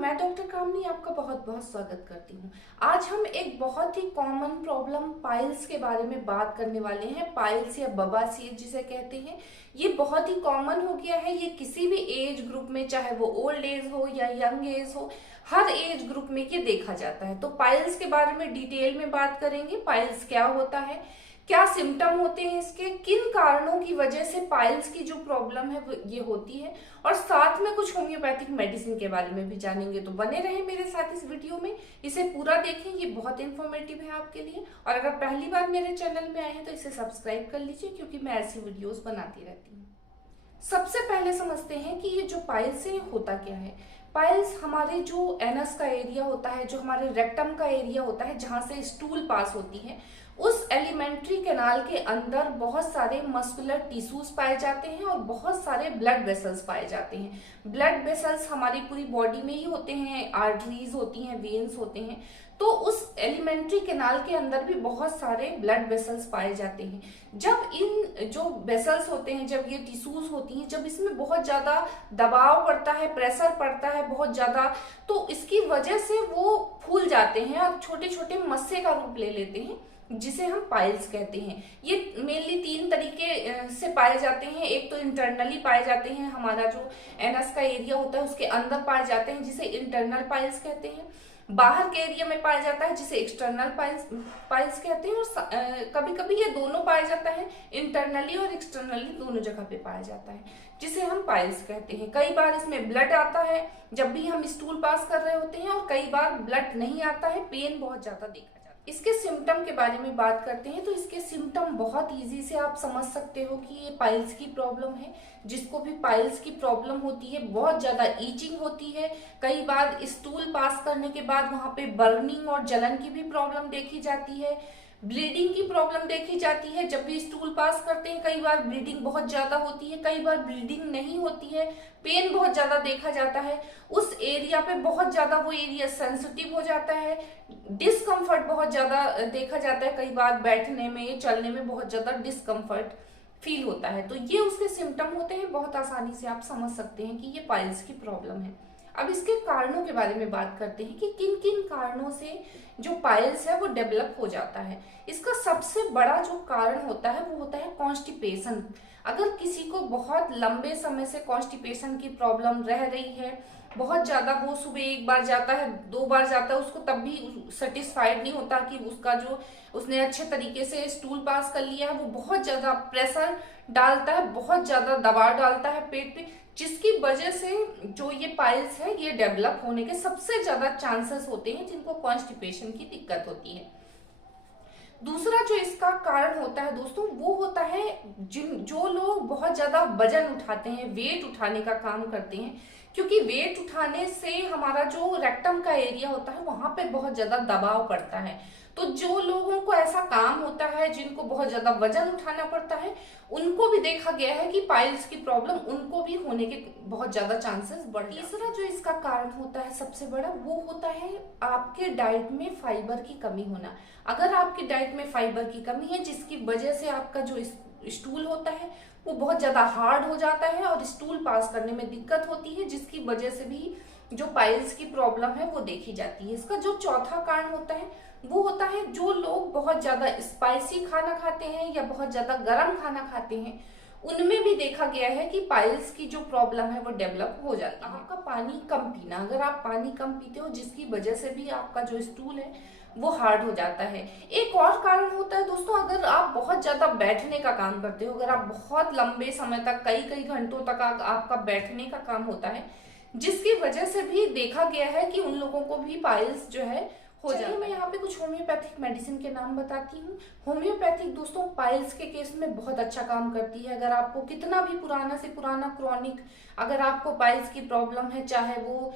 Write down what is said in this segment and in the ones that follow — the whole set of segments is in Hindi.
मैं डॉक्टर कामनी आपका बहुत बहुत स्वागत करती हूँ। आज हम एक बहुत ही कॉमन प्रॉब्लम पाइल्स के बारे में बात करने वाले हैं। पाइल्स या बवासीर जिसे कहते हैं, ये बहुत ही कॉमन हो गया है। ये किसी भी एज ग्रुप में, चाहे वो ओल्ड एज हो या यंग एज हो, हर एज ग्रुप में ये देखा जाता है। तो पाइल्स के बारे में डिटेल में बात करेंगे। पाइल्स क्या होता है, क्या सिम्टम होते हैं इसके, किन कारणों की वजह से पाइल्स की जो प्रॉब्लम है वो ये होती है, और साथ में कुछ होम्योपैथिक मेडिसिन के बारे में भी जानेंगे। तो बने रहें मेरे साथ इस वीडियो में, इसे पूरा देखें, ये बहुत इन्फॉर्मेटिव है आपके लिए। और अगर पहली बार मेरे चैनल में आए हैं तो इसे सब्सक्राइब कर लीजिए, क्योंकि मैं ऐसी वीडियोस बनाती रहती हूँ। सबसे पहले समझते हैं कि ये जो पाइल्स है होता क्या है। पाइल्स हमारे जो एनस का एरिया होता है, जो हमारे रेक्टम का एरिया होता है, जहां से स्टूल पास होती है, उस एलिमेंट्री कैनाल के अंदर बहुत सारे मस्कुलर टिश्यूज पाए जाते हैं और बहुत सारे ब्लड वेसल्स पाए जाते हैं। ब्लड वेसल्स हमारी पूरी बॉडी में ही होते हैं, आर्टरीज होती हैं, वेन्स होते हैं। तो उस एलिमेंट्री कैनाल के अंदर भी बहुत सारे ब्लड वेसल्स पाए जाते हैं। जब इन जो वेसल्स होते हैं, जब ये टिश्यूज होती हैं, जब इसमें बहुत ज्यादा दबाव पड़ता है, प्रेशर पड़ता है बहुत ज्यादा, तो इसकी वजह से वो फूल जाते हैं और छोटे छोटे मस्से का रूप ले लेते हैं, जिसे हम पाइल्स कहते हैं। ये मेनली तीन तरीके से पाए जाते हैं। एक तो इंटरनली पाए जाते हैं, हमारा जो एनस का एरिया होता है उसके अंदर पाए जाते हैं, जिसे इंटरनल पाइल्स कहते हैं। बाहर के एरिया में पाया जाता है, जिसे एक्सटर्नल पाइल्स कहते हैं। और कभी कभी ये दोनों पाया जाता है, इंटरनली और एक्सटर्नली दोनों जगह पे पाया जाता है, जिसे हम पाइल्स कहते हैं। कई बार इसमें ब्लड आता है जब भी हम स्टूल पास कर रहे होते हैं, और कई बार ब्लड नहीं आता है, पेन बहुत ज्यादा देखा जाता है। इसके सिम्टम के बारे में बात करते हैं। तो इसके सिम्टम बहुत इजी से आप समझ सकते हो कि ये पाइल्स की प्रॉब्लम है। जिसको भी पाइल्स की प्रॉब्लम होती है, बहुत ज्यादा ईचिंग होती है। कई बार स्टूल पास करने के बाद वहां पे बर्निंग और जलन की भी प्रॉब्लम देखी जाती है। ब्लीडिंग की प्रॉब्लम देखी जाती है जब भी स्टूल पास करते हैं। कई बार ब्लीडिंग बहुत ज्यादा होती है, कई बार ब्लीडिंग नहीं होती है, पेन बहुत ज्यादा देखा जाता है। उस एरिया पे बहुत ज्यादा वो एरिया सेंसिटिव हो जाता है। डिस्कम्फर्ट बहुत ज्यादा देखा जाता है, कई बार बैठने में, चलने में बहुत ज्यादा डिस्कम्फर्ट फील होता है। तो ये उसके सिम्टम होते हैं। बहुत आसानी से आप समझ सकते हैं कि ये पाइल्स की प्रॉब्लम है। अब इसके कारणों के बारे में बात करते हैं कि किन किन कारणों से जो पाइल्स है वो डेवलप हो जाता है। इसका सबसे बड़ा जो कारण होता है वो होता है कॉन्स्टिपेशन। अगर किसी को बहुत लंबे समय से कॉन्स्टिपेशन की प्रॉब्लम रह रही है, बहुत ज्यादा, वो सुबह एक बार जाता है, दो बार जाता है, उसको तब भी सेटिस्फाइड नहीं होता कि उसका जो उसने अच्छे तरीके से स्टूल पास कर लिया है, वो बहुत ज्यादा प्रेशर डालता है, बहुत ज्यादा दबाव डालता है पेट पे, जिसकी वजह से जो ये पाइल्स है ये डेवलप होने के सबसे ज्यादा चांसेस होते हैं, जिनको कॉन्स्टिपेशन की दिक्कत होती है। दूसरा जो इसका कारण होता है दोस्तों, वो होता है जो लोग बहुत ज्यादा वजन उठाते हैं, वेट उठाने का काम करते हैं। क्योंकि वेट उठाने से हमारा जो रेक्टम का एरिया होता है वहां पे बहुत ज्यादा दबाव पड़ता है। तो जो लोगों को ऐसा काम होता है, जिनको बहुत ज्यादा वजन उठाना पड़ता है, उनको भी देखा गया है कि पाइल्स की प्रॉब्लम उनको भी होने के बहुत ज्यादा चांसेस बढ़ जाते हैं। तीसरा जो इसका कारण होता है सबसे बड़ा, वो होता है आपके डाइट में फाइबर की कमी होना। अगर आपकी डाइट में फाइबर की कमी है, जिसकी वजह से आपका जो स्टूल होता है वो बहुत ज्यादा हार्ड हो जाता है और स्टूल पास करने में दिक्कत होती है, जिसकी वजह से भी जो पाइल्स की प्रॉब्लम है वो देखी जाती है। इसका जो चौथा कारण होता है वो होता है जो लोग बहुत ज्यादा स्पाइसी खाना खाते हैं या बहुत ज्यादा गर्म खाना खाते हैं, उनमें भी देखा गया है कि पाइल्स की जो प्रॉब्लम है वो डेवलप हो जाती है। आपका पानी कम पीना, अगर आप पानी कम पीते हो, जिसकी वजह से भी आपका जो स्टूल है वो हार्ड हो जाता है। एक और कारण होता है दोस्तों, अगर आप बहुत ज्यादा बैठने का काम करते हो, अगर आप बहुत लंबे समय तक, कई कई घंटों तक आपका बैठने का काम होता है, जिसकी वजह से भी देखा गया है कि उन लोगों को भी पाइल्स जो है हो जाए। मैं यहाँ पे कुछ होम्योपैथिक मेडिसिन के नाम बताती हूँ। होम्योपैथिक दोस्तों पाइल्स के केस में बहुत अच्छा काम करती है। अगर आपको कितना भी पुराना से पुराना क्रॉनिक, अगर आपको पाइल्स की प्रॉब्लम है, चाहे वो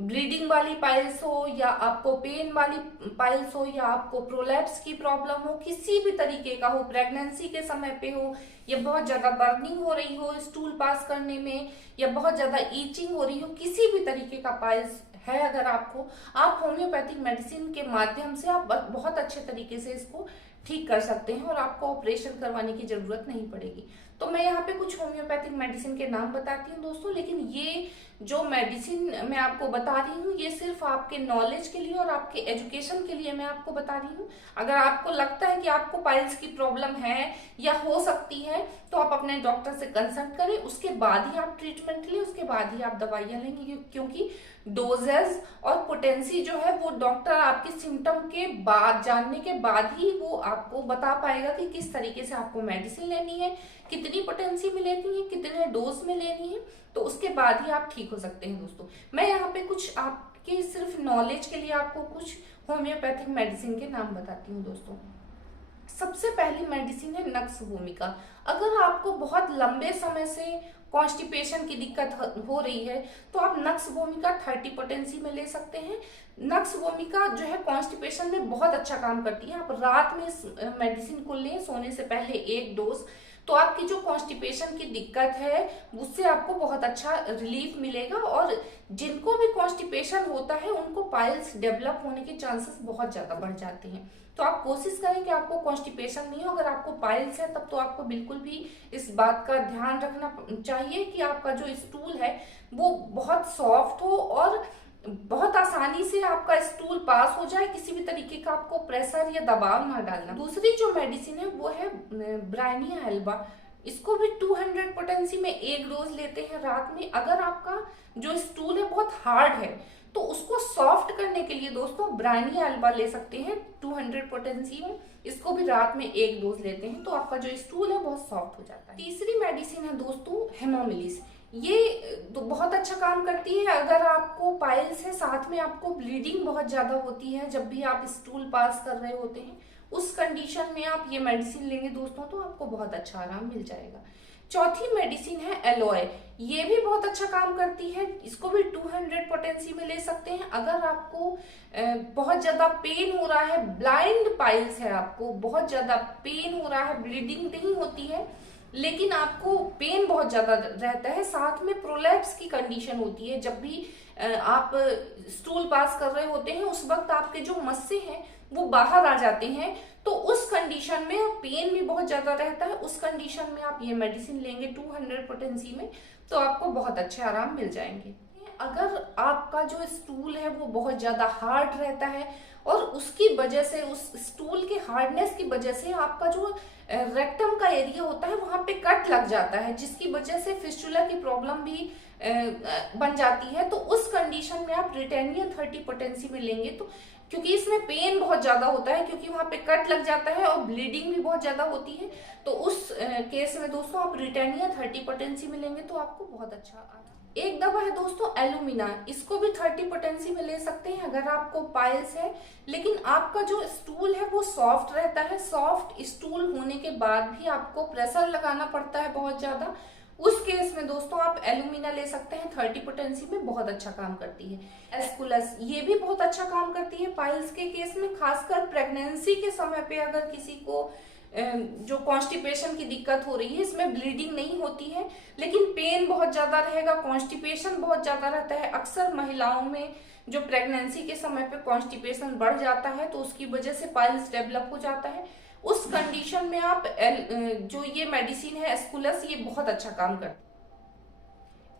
ब्लीडिंग वाली पाइल्स हो, या आपको पेन वाली पाइल्स हो, या आपको प्रोलैप्स की प्रॉब्लम हो, किसी भी तरीके का हो, प्रेगनेंसी के समय पे हो, या बहुत ज्यादा बर्निंग हो रही हो स्टूल पास करने में, या बहुत ज्यादा ईचिंग हो रही हो, किसी भी तरीके का पाइल्स है अगर आपको, आप होम्योपैथिक मेडिसिन के माध्यम से आप बहुत अच्छे तरीके से इसको ठीक कर सकते हैं और आपको ऑपरेशन करवाने की जरूरत नहीं पड़ेगी। तो मैं यहाँ पे कुछ होम्योपैथिक मेडिसिन के नाम बताती हूँ दोस्तों, लेकिन ये जो मेडिसिन मैं आपको बता रही हूँ ये सिर्फ आपके नॉलेज के लिए और आपके एजुकेशन के लिए मैं आपको बता रही हूँ। अगर आपको लगता है कि आपको पाइल्स की प्रॉब्लम है या हो सकती है तो आप अपने डॉक्टर से कंसल्ट करें, उसके बाद ही आप ट्रीटमेंट लें, उसके बाद ही आप दवाइयाँ लेंगे, क्योंकि डोजेज और पोटेंसी जो है वो डॉक्टर आपके सिम्टम के बाद जानने के बाद ही वो आपको बता पाएगा कि किस तरीके से आपको मेडिसिन लेनी है, कितनी पोटेंसी में लेनी है, कितने डोज में लेनी है, तो उसके बाद ही आप ठीक हो सकते हैं। दोस्तों मैं यहाँ पे कुछ आपके सिर्फ नॉलेज के लिए आपको कुछ होम्योपैथिक मेडिसिन के नाम बताती हूँ। दोस्तों सबसे पहली मेडिसिन है नक्स भूमिका। अगर आपको बहुत लंबे समय से कॉन्स्टिपेशन की दिक्कत हो रही है तो आप नक्स भूमिका 30 पोटेंसी में ले सकते हैं। नक्स भूमिका जो है कॉन्स्टिपेशन में बहुत अच्छा काम करती है। आप रात में इस मेडिसिन को लें सोने से पहले 1 डोज, तो आपकी जो कॉन्स्टिपेशन की दिक्कत है उससे आपको बहुत अच्छा रिलीफ मिलेगा। और जिनको भी कॉन्स्टिपेशन होता है उनको पाइल्स डेवलप होने के चांसेस बहुत ज्यादा बढ़ जाते हैं। तो आप कोशिश करें कि आपको कॉन्स्टिपेशन नहीं हो। अगर आपको पाइल्स है तब तो आपको बिल्कुल भी इस बात का ध्यान रखना चाहिए कि आपका जो स्टूल है वो बहुत सॉफ्ट हो और बहुत आसानी से आपका स्टूल पास हो जाए, किसी भी तरीके का आपको प्रेशर या दबाव ना डालना। दूसरी जो मेडिसिन है वो है ब्राइनिया एल्बा। इसको भी 200 पोटेंसी में 1 डोज लेते हैं रात में। अगर आपका जो स्टूल है बहुत हार्ड है तो उसको सॉफ्ट करने के लिए दोस्तों ब्राइनिया एल्बा ले सकते हैं 200 पोटेंसी में। इसको भी रात में 1 डोज लेते हैं तो आपका जो स्टूल है बहुत सॉफ्ट हो जाता है। तीसरी मेडिसिन है दोस्तों हेमोमिलिस। ये तो बहुत अच्छा काम करती है। अगर आपको पाइल्स है साथ में आपको ब्लीडिंग बहुत ज्यादा होती है जब भी आप स्टूल पास कर रहे होते हैं, उस कंडीशन में आप ये मेडिसिन लेंगे दोस्तों तो आपको बहुत अच्छा आराम मिल जाएगा। चौथी मेडिसिन है एलोए। ये भी बहुत अच्छा काम करती है। इसको भी 200 पोटेंसी में ले सकते हैं। अगर आपको बहुत ज्यादा पेन हो रहा है, ब्लाइंड पाइल्स है, आपको बहुत ज्यादा पेन हो रहा है, ब्लीडिंग नहीं होती है लेकिन आपको पेन बहुत ज्यादा रहता है, साथ में प्रोलैप्स की कंडीशन होती है, जब भी आप स्टूल पास कर रहे होते हैं उस वक्त आपके जो मस्से हैं वो बाहर आ जाते हैं, तो उस कंडीशन में पेन भी बहुत ज्यादा रहता है। उस कंडीशन में आप ये मेडिसिन लेंगे 200 पोटेंसी में तो आपको बहुत अच्छे आराम मिल जाएंगे। अगर आपका जो स्टूल है वो बहुत ज्यादा हार्ड रहता है और उसकी वजह से, उस स्टूल के हार्डनेस की वजह से आपका जो रेक्टम का एरिया होता है वहां पे कट लग जाता है, जिसकी वजह से फिस्टुला की प्रॉब्लम भी बन जाती है, तो उस कंडीशन में आप रिटेनिया 30 पोटेंसी में लेंगे तो, क्योंकि इसमें पेन बहुत ज्यादा होता है, क्योंकि वहां पे कट लग जाता है और ब्लीडिंग भी बहुत ज्यादा होती है, तो उस केस में दोस्तों आप रिटेनिया 30 पोटेंसी में लेंगे तो आपको बहुत अच्छा। एक दवा है दोस्तों एलुमिना। इसको भी 30 पोटेंसी में ले सकते हैं अगर आपको पाइल्स है लेकिन आपका जो स्टूल है वो सॉफ्ट रहता है। सॉफ्ट स्टूल होने के बाद भी आपको प्रेशर लगाना पड़ता है बहुत ज्यादा, उस केस में दोस्तों आप एलुमिना ले सकते हैं। 30 पोटेंसी में बहुत अच्छा काम करती है। एस्कुलस ये भी बहुत अच्छा काम करती है पाइल्स के केस में, खासकर प्रेगनेंसी के समय पे अगर किसी को जो कॉन्स्टिपेशन की दिक्कत हो रही है, इसमें ब्लीडिंग नहीं होती है लेकिन पेन बहुत ज्यादा रहेगा, कॉन्स्टिपेशन बहुत ज्यादा रहता है। अक्सर महिलाओं में जो प्रेगनेंसी के समय पे कॉन्स्टिपेशन बढ़ जाता है तो उसकी वजह से पाइल्स डेवलप हो जाता है। उस कंडीशन में आप जो ये मेडिसिन है एस्कुलस, ये बहुत अच्छा काम करता है।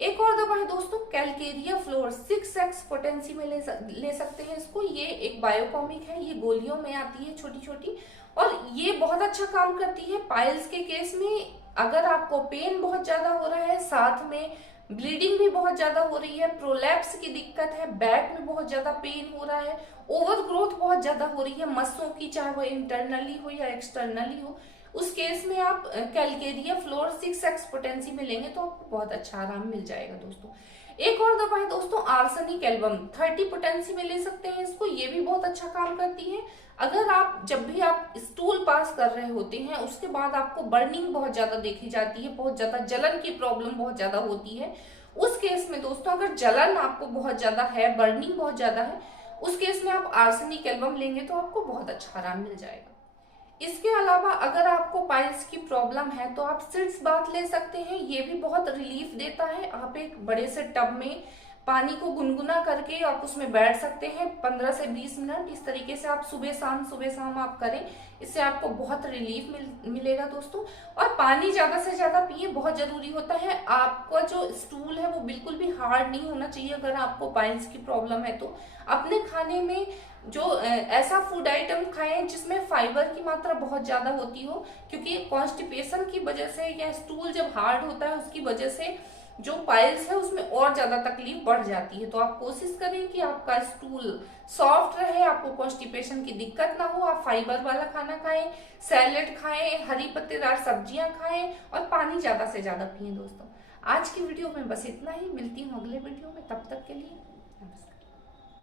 एक और दवा है दोस्तों कैलकेरिया फ्लोर। 6x पोटेंसी में ले सकते हैं इसको। ये एक बायोकॉमिक है, ये गोलियों में आती है छोटी छोटी, और ये बहुत अच्छा काम करती है पाइल्स के केस में। अगर आपको पेन बहुत ज्यादा हो रहा है, साथ में ब्लीडिंग भी बहुत ज्यादा हो रही है, प्रोलैप्स की दिक्कत है, बैक में बहुत ज्यादा पेन हो रहा है, ओवर ग्रोथ बहुत ज्यादा हो रही है मस्सों की, चाहे वो इंटरनली हो या एक्सटर्नली हो, उस केस में आप कैलकेरिया फ्लोर 6x पोटेंसी में लेंगे तो आपको बहुत अच्छा आराम मिल जाएगा दोस्तों। एक और दवा है दोस्तों आर्सेनिक एल्बम। 30 पोटेंसी में ले सकते हैं इसको। ये भी बहुत अच्छा काम करती है। अगर आप जब भी आप स्टूल पास कर रहे होते हैं उसके बाद आपको बर्निंग बहुत ज्यादा देखी जाती है, बहुत ज्यादा जलन की प्रॉब्लम बहुत ज्यादा होती है, उस केस में दोस्तों अगर जलन आपको बहुत ज्यादा है, बर्निंग बहुत ज्यादा है, उस केस में आप आर्सेनिक एल्बम लेंगे तो आपको बहुत अच्छा आराम मिल जाएगा। इसके अलावा अगर आपको पाइल्स की प्रॉब्लम है तो आप सिट्स बाथ ले सकते हैं। ये भी बहुत रिलीफ देता है। आप एक बड़े से टब में पानी को गुनगुना करके आप उसमें बैठ सकते हैं 15 से 20 मिनट। इस तरीके से आप सुबह शाम आप करें, इससे आपको बहुत रिलीफ मिलेगा दोस्तों। और पानी ज्यादा से ज्यादा पिए, बहुत जरूरी होता है। आपका जो स्टूल है वो बिल्कुल भी हार्ड नहीं होना चाहिए अगर आपको पाइल्स की प्रॉब्लम है तो। अपने खाने में जो ऐसा फूड आइटम खाएं जिसमें फाइबर की मात्रा बहुत ज्यादा होती हो, क्योंकि कॉन्स्टिपेशन की वजह से या स्टूल जब हार्ड होता है उसकी वजह से जो पाइल्स है उसमें और ज्यादा तकलीफ बढ़ जाती है। तो आप कोशिश करें कि आपका स्टूल सॉफ्ट रहे, आपको कॉन्स्टिपेशन की दिक्कत ना हो। आप फाइबर वाला खाना खाएं, सैलेड खाएं, हरी पत्तेदार सब्जियां खाएं और पानी ज्यादा से ज्यादा पिए दोस्तों। आज की वीडियो में बस इतना ही, मिलती हूँ अगले वीडियो में, तब तक के लिए नमस्कार।